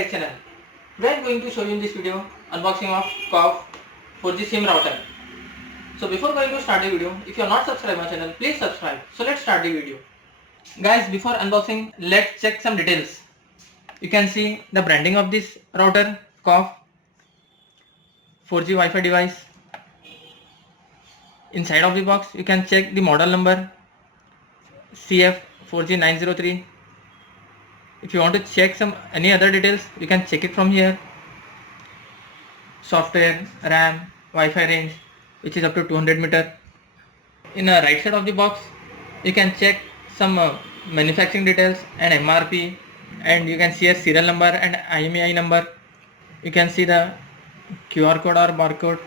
Tech channel. We are going to show you in this video unboxing of COF 4G SIM router. So before going to start the video, if you are not subscribed my channel, please subscribe. So let's start the video. Guys, before unboxing, let's check some details. You can see the branding of this router, COF 4G Wi-Fi device. Inside of the box, you can check the model number CF4G903. If you want to check any other details, you can check it from here. Software, RAM, Wi-Fi range, which is up to 200 meter. In the right side of the box, you can check some manufacturing details and MRP, and you can see a serial number and IMEI number. You can see the QR code or barcode.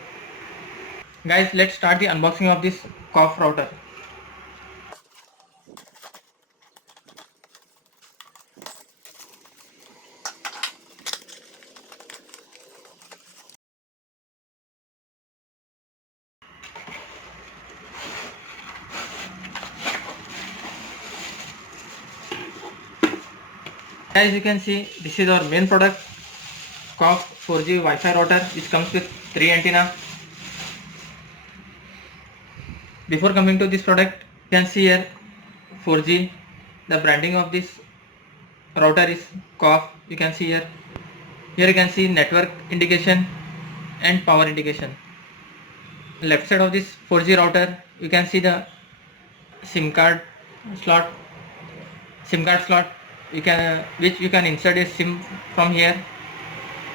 Guys, let's start the unboxing of this COF router. As you can see, this is our main product, COF 4G Wi-Fi router, which comes with 3 antenna. Before coming to this product, you can see here 4G. The branding of this router is COF. You can see here. Here you can see network indication and power indication. Left side of this 4G router, you can see the SIM card slot. Which you can insert a SIM from here.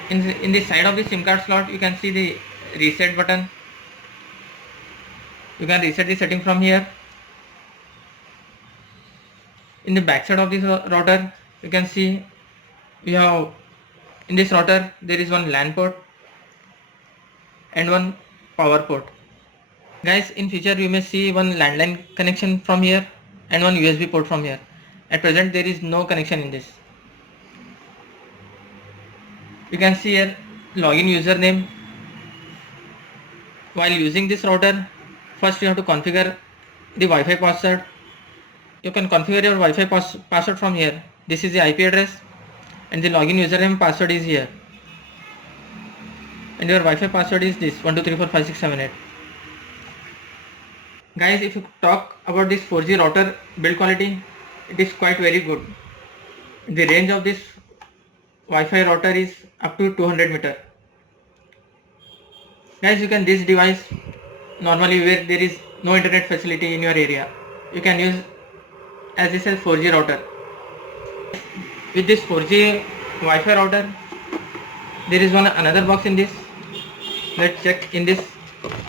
In the side of the SIM card slot, you can see the reset button. You can reset the setting from here. In the back side of this router, you can see in this router there is one LAN port and one power port. Guys, in future you may see one landline connection from here and one USB port from here. At present there is no connection in this. You can see here login username. While using this router, first you have to configure the Wi-Fi password. You can configure your Wi-Fi password from here. This is the IP address and the login username password is here. And your Wi-Fi password is this 12345678. Guys, if you talk about this 4G router build quality, it is quite very good. The range of this Wi-Fi router is up to 200 meter. Guys, this device normally where there is no internet facility in your area, you can use as this as 4G router. With this 4G Wi-Fi router, there is another box in this. Let's check in this.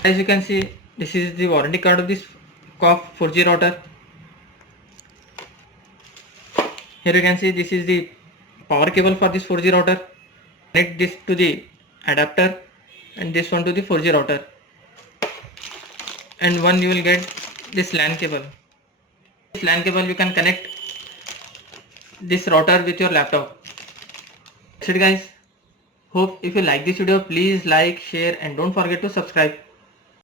As you can see, this is the warranty card of this COF 4G router. Here you can see this is the power cable for this 4G router. Connect this to the adapter and this one to the 4G router. And one you will get this LAN cable. This LAN cable you can connect this router with your laptop. That's it guys. Hope if you like this video, please like, share and don't forget to subscribe.